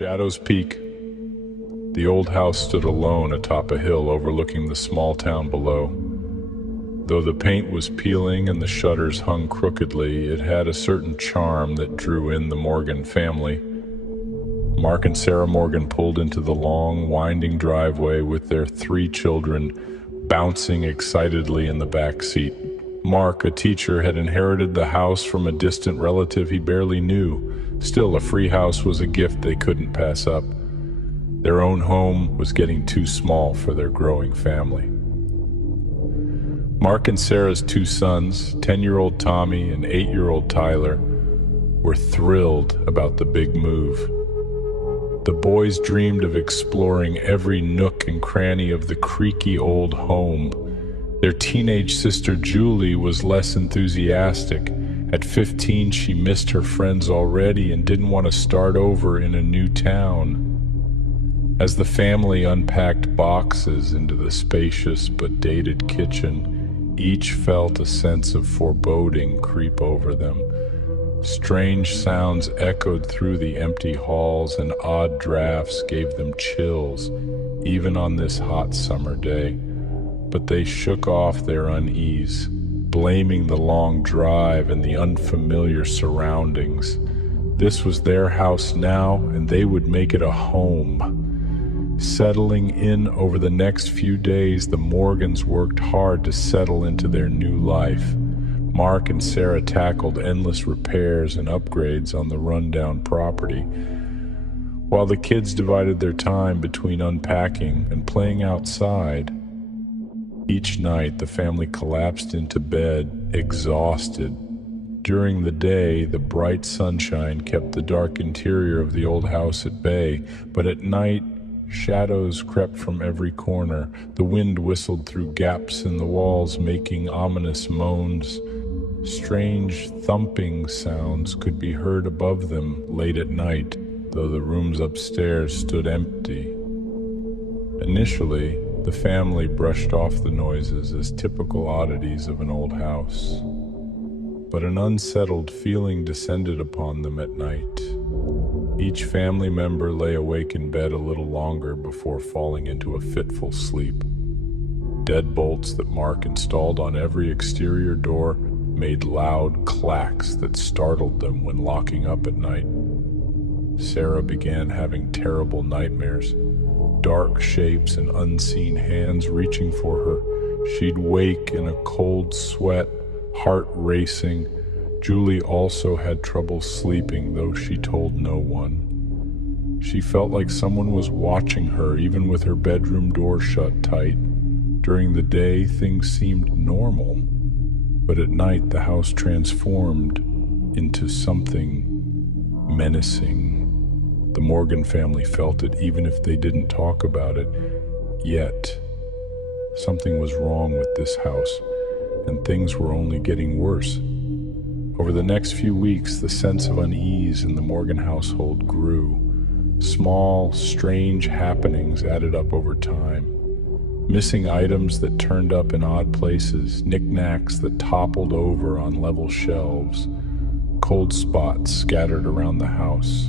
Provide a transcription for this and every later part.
Shadows Peak. The old house stood alone atop a hill overlooking the small town below. Though the paint was peeling and the shutters hung crookedly, it had a certain charm that drew in the Morgan family. Mark and Sarah Morgan pulled into the long, winding driveway with their 3 children bouncing excitedly in the back seat. Mark, a teacher, had inherited the house from a distant relative he barely knew. Still, a free house was a gift they couldn't pass up. Their own home was getting too small for their growing family. Mark and Sarah's 2 sons, 10-year-old Tommy and 8-year-old Tyler, were thrilled about the big move. The boys dreamed of exploring every nook and cranny of the creaky old home. Their teenage sister Julie was less enthusiastic. At 15, she missed her friends already and didn't want to start over in a new town. As the family unpacked boxes into the spacious but dated kitchen, each felt a sense of foreboding creep over them. Strange sounds echoed through the empty halls, and odd drafts gave them chills, even on this hot summer day. But they shook off their unease, blaming the long drive and the unfamiliar surroundings. This was their house now, and they would make it a home. Settling in over the next few days, the Morgans worked hard to settle into their new life. Mark and Sarah tackled endless repairs and upgrades on the rundown property, while the kids divided their time between unpacking and playing outside. Each night, the family collapsed into bed, exhausted. During the day, the bright sunshine kept the dark interior of the old house at bay, but at night, shadows crept from every corner. The wind whistled through gaps in the walls, making ominous moans. Strange thumping sounds could be heard above them late at night, though the rooms upstairs stood empty. Initially, the family brushed off the noises as typical oddities of an old house. But an unsettled feeling descended upon them at night. Each family member lay awake in bed a little longer before falling into a fitful sleep. Deadbolts that Mark installed on every exterior door made loud clacks that startled them when locking up at night. Sarah began having terrible nightmares. Dark shapes and unseen hands reaching for her. She'd wake in a cold sweat, heart racing. Julie also had trouble sleeping, though she told no one. She felt like someone was watching her, even with her bedroom door shut tight. During the day, things seemed normal, but at night the house transformed into something menacing. The Morgan family felt it even if they didn't talk about it. Yet, something was wrong with this house, and things were only getting worse. Over the next few weeks, the sense of unease in the Morgan household grew. Small, strange happenings added up over time. Missing items that turned up in odd places, knickknacks that toppled over on level shelves, cold spots scattered around the house,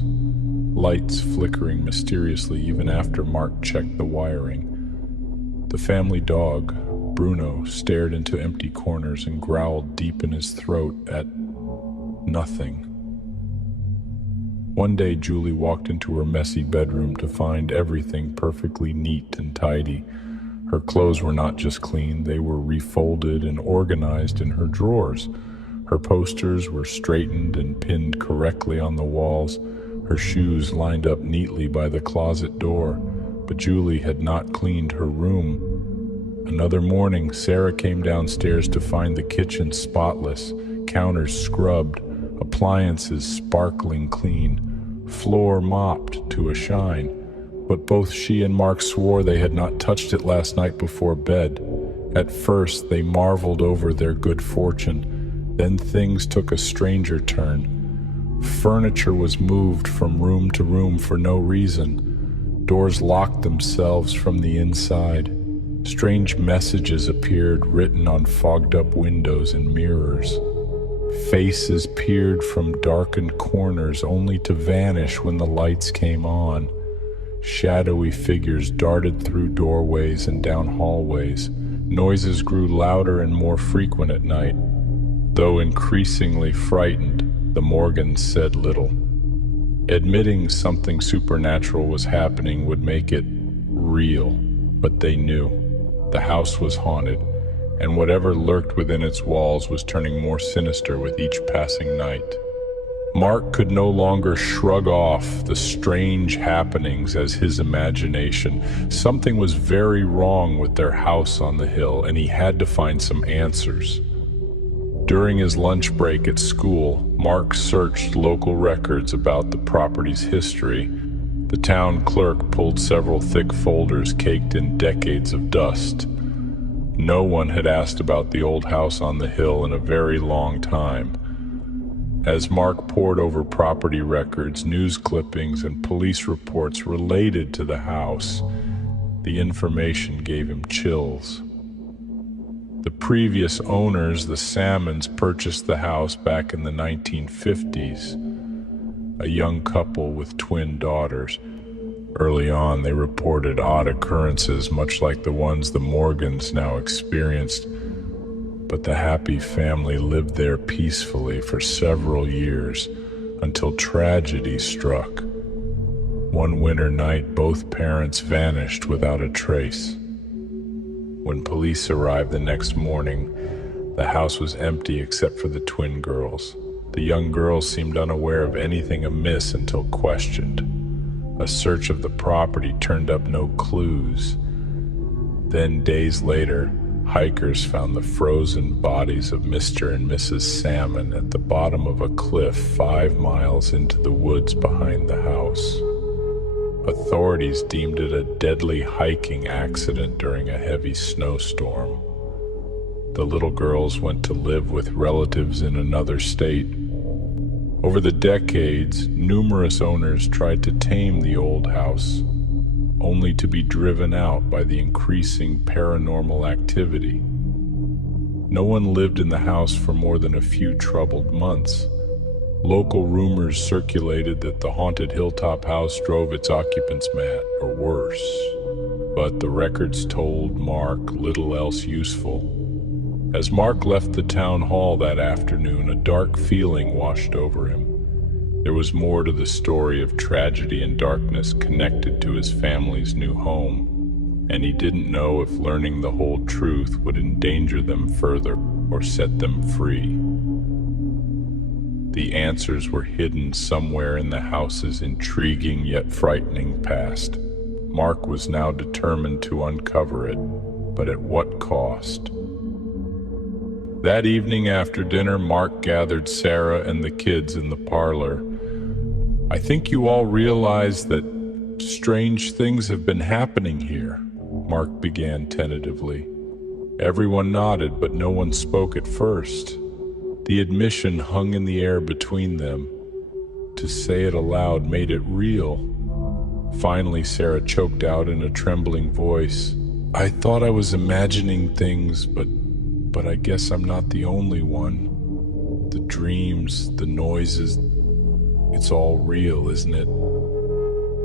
lights flickering mysteriously even after Mark checked the wiring. The family dog, Bruno, stared into empty corners and growled deep in his throat at nothing. One day, Julie walked into her messy bedroom to find everything perfectly neat and tidy. Her clothes were not just clean, they were refolded and organized in her drawers. Her posters were straightened and pinned correctly on the walls. Her shoes lined up neatly by the closet door, but Julie had not cleaned her room. Another morning, Sarah came downstairs to find the kitchen spotless, counters scrubbed, appliances sparkling clean, floor mopped to a shine. But both she and Mark swore they had not touched it last night before bed. At first, they marveled over their good fortune. Then things took a stranger turn. Furniture was moved from room to room for no reason. Doors locked themselves from the inside. Strange messages appeared written on fogged-up windows and mirrors. Faces peered from darkened corners only to vanish when the lights came on. Shadowy figures darted through doorways and down hallways. Noises grew louder and more frequent at night. Though increasingly frightened, the Morgans said little. Admitting something supernatural was happening would make it real, but they knew the house was haunted, and whatever lurked within its walls was turning more sinister with each passing night. Mark could no longer shrug off the strange happenings as his imagination. Something was very wrong with their house on the hill, and he had to find some answers. During his lunch break at school, Mark searched local records about the property's history. The town clerk pulled several thick folders caked in decades of dust. No one had asked about the old house on the hill in a very long time. As Mark pored over property records, news clippings, and police reports related to the house, the information gave him chills. The previous owners, the Salmons, purchased the house back in the 1950s, a young couple with twin daughters. Early on, they reported odd occurrences, much like the ones the Morgans now experienced, but the happy family lived there peacefully for several years until tragedy struck. One winter night, both parents vanished without a trace. When police arrived the next morning, the house was empty except for the twin girls. The young girls seemed unaware of anything amiss until questioned. A search of the property turned up no clues. Then, days later, hikers found the frozen bodies of Mr. and Mrs. Salmon at the bottom of a cliff 5 miles into the woods behind the house. Authorities deemed it a deadly hiking accident during a heavy snowstorm. The little girls went to live with relatives in another state. Over the decades, numerous owners tried to tame the old house, only to be driven out by the increasing paranormal activity. No one lived in the house for more than a few troubled months. Local rumors circulated that the haunted hilltop house drove its occupants mad, or worse. But the records told Mark little else useful. As Mark left the town hall that afternoon, a dark feeling washed over him. There was more to the story of tragedy and darkness connected to his family's new home, and he didn't know if learning the whole truth would endanger them further or set them free. The answers were hidden somewhere in the house's intriguing yet frightening past. Mark was now determined to uncover it, but at what cost? That evening after dinner, Mark gathered Sarah and the kids in the parlor. "I think you all realize that strange things have been happening here," Mark began tentatively. Everyone nodded, but no one spoke at first. The admission hung in the air between them. To say it aloud made it real. Finally, Sarah choked out in a trembling voice, "I thought I was imagining things, but I guess I'm not the only one. The dreams, the noises, it's all real, isn't it?"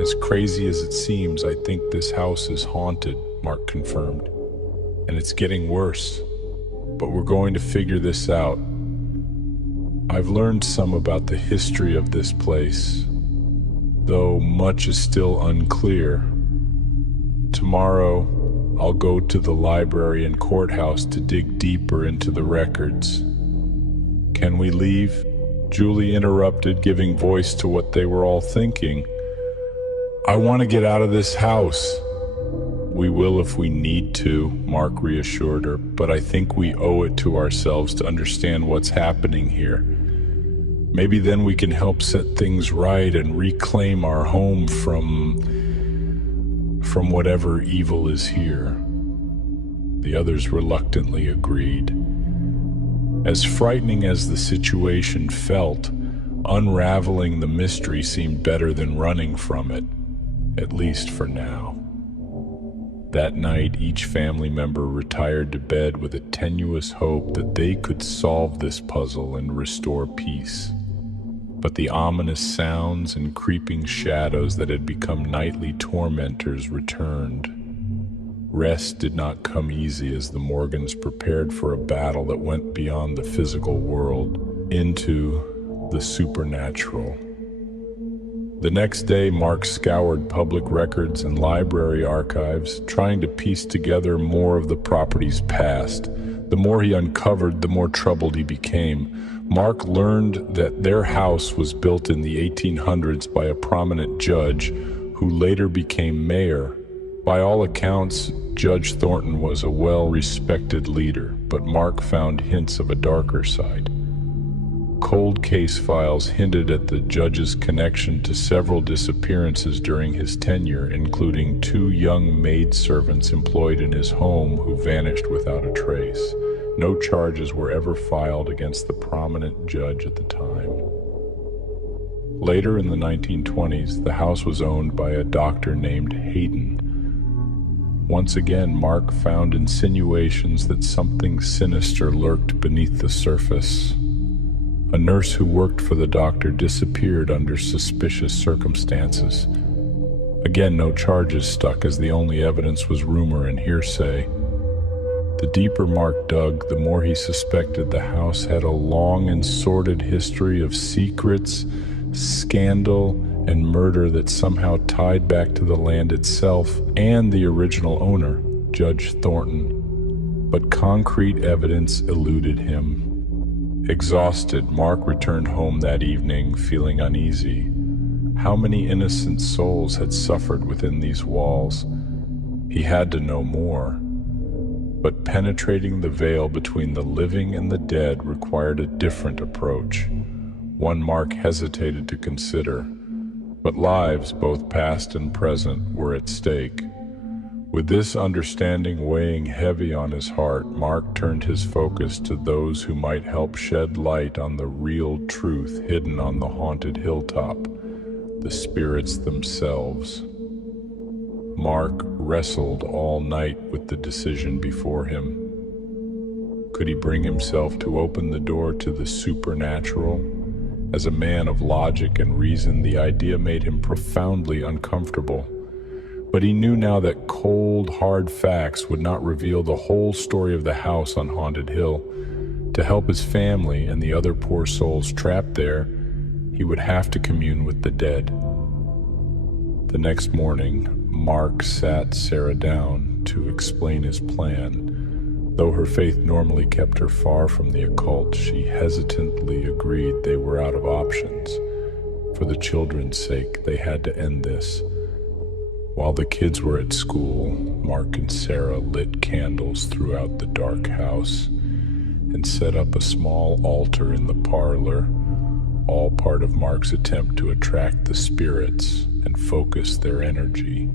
"As crazy as it seems, I think this house is haunted," Mark confirmed. "And it's getting worse. But we're going to figure this out. I've learned some about the history of this place, though much is still unclear. Tomorrow, I'll go to the library and courthouse to dig deeper into the records." "Can we leave?" Julie interrupted, giving voice to what they were all thinking. "I want to get out of this house." "We will if we need to," Mark reassured her, "but I think we owe it to ourselves to understand what's happening here. Maybe then we can help set things right and reclaim our home from whatever evil is here." The others reluctantly agreed. As frightening as the situation felt, unraveling the mystery seemed better than running from it, at least for now. That night, each family member retired to bed with a tenuous hope that they could solve this puzzle and restore peace. But the ominous sounds and creeping shadows that had become nightly tormentors returned. Rest did not come easy as the Morgans prepared for a battle that went beyond the physical world into the supernatural. The next day, Mark scoured public records and library archives, trying to piece together more of the property's past. The more he uncovered, the more troubled he became. Mark learned that their house was built in the 1800s by a prominent judge who later became mayor. By all accounts, Judge Thornton was a well-respected leader, but Mark found hints of a darker side. Cold case files hinted at the judge's connection to several disappearances during his tenure, including 2 young maidservants employed in his home who vanished without a trace. No charges were ever filed against the prominent judge at the time. Later in the 1920s, the house was owned by a doctor named Hayden. Once again, Mark found insinuations that something sinister lurked beneath the surface. A nurse who worked for the doctor disappeared under suspicious circumstances. Again, no charges stuck, as the only evidence was rumor and hearsay. The deeper Mark dug, the more he suspected the house had a long and sordid history of secrets, scandal, and murder that somehow tied back to the land itself and the original owner, Judge Thornton. But concrete evidence eluded him. Exhausted, Mark returned home that evening, feeling uneasy. How many innocent souls had suffered within these walls? He had to know more. But penetrating the veil between the living and the dead required a different approach, one Mark hesitated to consider. But lives, both past and present, were at stake. With this understanding weighing heavy on his heart, Mark turned his focus to those who might help shed light on the real truth hidden on the haunted hilltop, the spirits themselves. Mark wrestled all night with the decision before him. Could he bring himself to open the door to the supernatural? As a man of logic and reason, the idea made him profoundly uncomfortable. But he knew now that cold, hard facts would not reveal the whole story of the house on Haunted Hill. To help his family and the other poor souls trapped there, he would have to commune with the dead. The next morning, Mark sat Sarah down to explain his plan. Though her faith normally kept her far from the occult, she hesitantly agreed they were out of options. For the children's sake, they had to end this. While the kids were at school, Mark and Sarah lit candles throughout the dark house and set up a small altar in the parlor, all part of Mark's attempt to attract the spirits and focus their energy.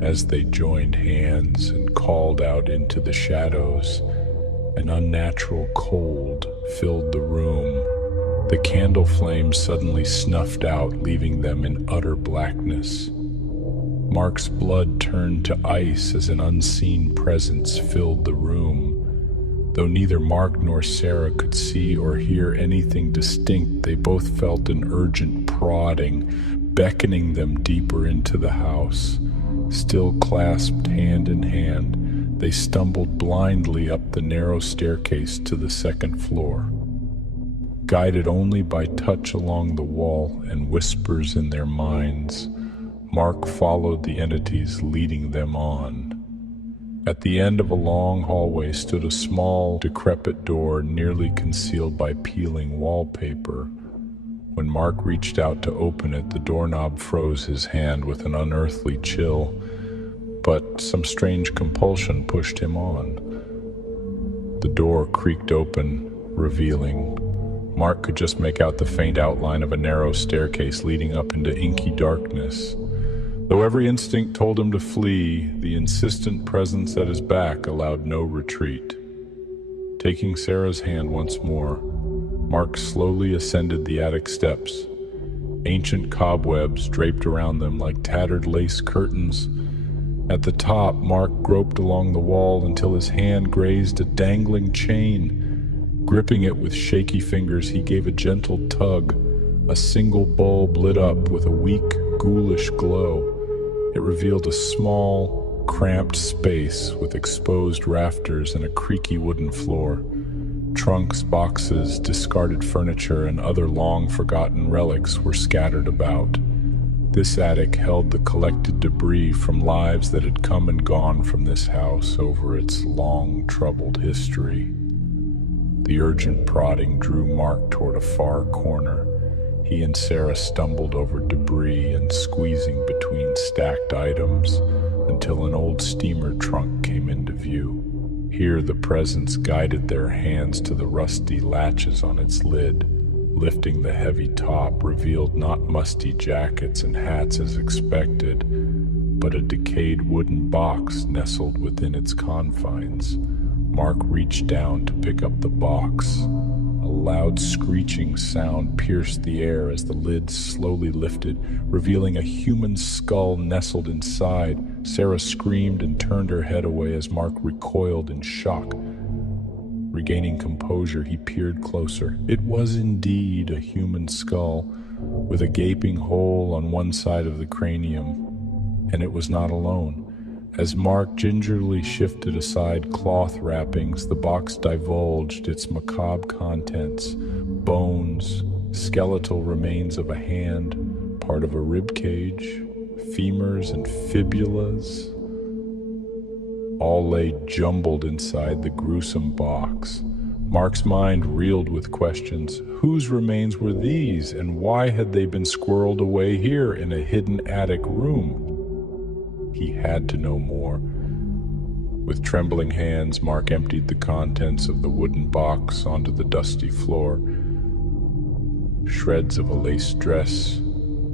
As they joined hands and called out into the shadows, an unnatural cold filled the room. The candle flame suddenly snuffed out, leaving them in utter blackness. Mark's blood turned to ice as an unseen presence filled the room. Though neither Mark nor Sarah could see or hear anything distinct, they both felt an urgent prodding, beckoning them deeper into the house. Still clasped hand in hand, they stumbled blindly up the narrow staircase to the second floor. Guided only by touch along the wall and whispers in their minds, Mark followed the entities leading them on. At the end of a long hallway stood a small, decrepit door nearly concealed by peeling wallpaper. When Mark reached out to open it, the doorknob froze his hand with an unearthly chill, but some strange compulsion pushed him on. The door creaked open, revealing. Mark could just make out the faint outline of a narrow staircase leading up into inky darkness. Though every instinct told him to flee, the insistent presence at his back allowed no retreat. Taking Sarah's hand once more, Mark slowly ascended the attic steps. Ancient cobwebs draped around them like tattered lace curtains, At the top, Mark groped along the wall until his hand grazed a dangling chain. Gripping it with shaky fingers, he gave a gentle tug. A single bulb lit up with a weak, ghoulish glow. It revealed a small, cramped space with exposed rafters and a creaky wooden floor. Trunks, boxes, discarded furniture, and other long-forgotten relics were scattered about. This attic held the collected debris from lives that had come and gone from this house over its long, troubled history. The urgent prodding drew Mark toward a far corner. He and Sarah stumbled over debris and squeezing between stacked items until an old steamer trunk came into view. Here the presence guided their hands to the rusty latches on its lid. Lifting the heavy top revealed not musty jackets and hats as expected, but a decayed wooden box nestled within its confines. Mark reached down to pick up the box. A loud screeching sound pierced the air as the lid slowly lifted, revealing a human skull nestled inside. Sarah screamed and turned her head away as Mark recoiled in shock. Regaining composure, he peered closer. It was indeed a human skull, with a gaping hole on one side of the cranium. And it was not alone. As Mark gingerly shifted aside cloth wrappings, the box divulged its macabre contents: bones, skeletal remains of a hand, part of a rib cage, femurs and fibulas. All lay jumbled inside the gruesome box. Mark's mind reeled with questions. Whose remains were these, and why had they been squirreled away here in a hidden attic room? He had to know more. With trembling hands, Mark emptied the contents of the wooden box onto the dusty floor. Shreds of a lace dress,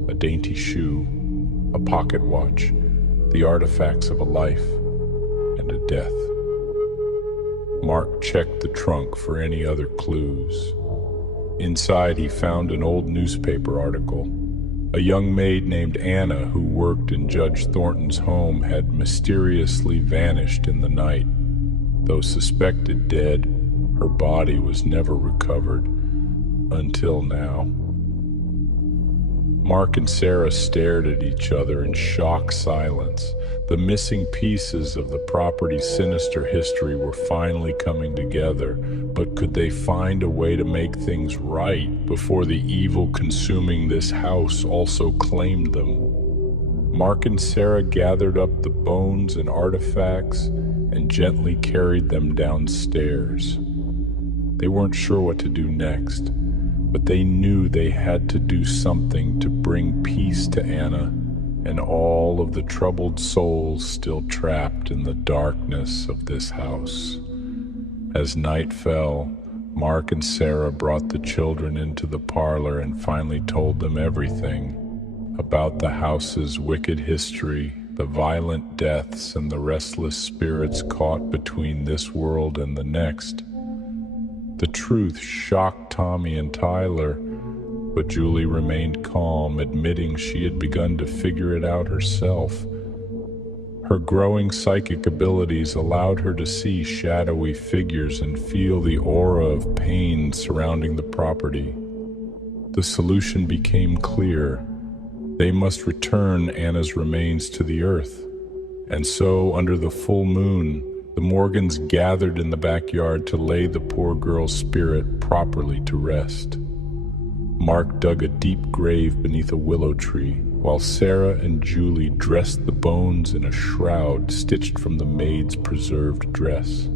a dainty shoe, a pocket watch, the artifacts of a life and a death. Mark checked the trunk for any other clues. Inside, he found an old newspaper article. A young maid named Anna, who worked in Judge Thornton's home, had mysteriously vanished in the night. Though suspected dead, her body was never recovered until now. Mark and Sarah stared at each other in shocked silence. The missing pieces of the property's sinister history were finally coming together, but could they find a way to make things right before the evil consuming this house also claimed them? Mark and Sarah gathered up the bones and artifacts and gently carried them downstairs. They weren't sure what to do next, but they knew they had to do something to bring peace to Anna and all of the troubled souls still trapped in the darkness of this house. As night fell, Mark and Sarah brought the children into the parlor and finally told them everything about the house's wicked history, the violent deaths, and the restless spirits caught between this world and the next. The truth shocked Tommy and Tyler, but Julie remained calm, admitting she had begun to figure it out herself. Her growing psychic abilities allowed her to see shadowy figures and feel the aura of pain surrounding the property. The solution became clear. They must return Anna's remains to the earth. And so, under the full moon, the Morgans gathered in the backyard to lay the poor girl's spirit properly to rest. Mark dug a deep grave beneath a willow tree, while Sarah and Julie dressed the bones in a shroud stitched from the maid's preserved dress.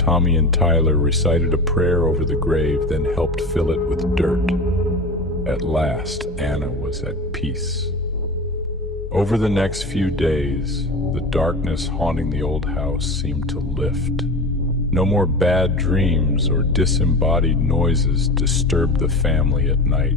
Tommy and Tyler recited a prayer over the grave, then helped fill it with dirt. At last, Anna was at peace. Over the next few days, the darkness haunting the old house seemed to lift. No more bad dreams or disembodied noises disturbed the family at night.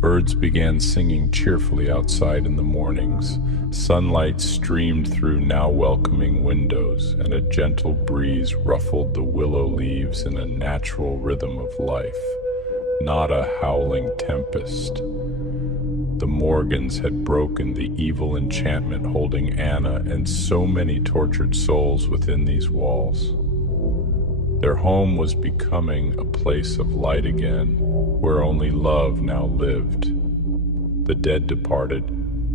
Birds began singing cheerfully outside in the mornings. Sunlight streamed through now welcoming windows, and a gentle breeze ruffled the willow leaves in a natural rhythm of life, not a howling tempest. The Morgans had broken the evil enchantment holding Anna and so many tortured souls within these walls. Their home was becoming a place of light again, where only love now lived. The dead departed,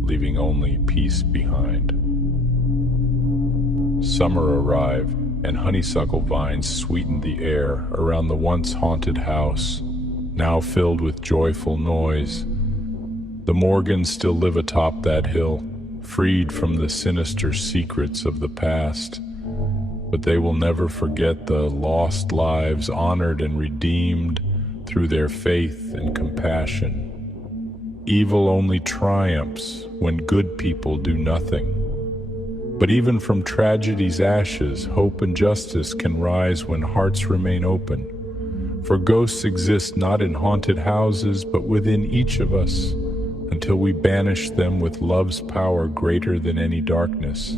leaving only peace behind. Summer arrived, and honeysuckle vines sweetened the air around the once haunted house, now filled with joyful noise. The Morgans still live atop that hill, freed from the sinister secrets of the past, but they will never forget the lost lives honored and redeemed through their faith and compassion. Evil only triumphs when good people do nothing. But even from tragedy's ashes, hope and justice can rise when hearts remain open. For ghosts exist not in haunted houses, but within each of us, until we banish them with love's power greater than any darkness.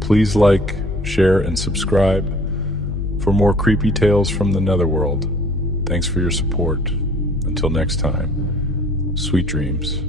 Please like, share, and subscribe for more creepy tales from the netherworld. Thanks for your support. Until next time, sweet dreams.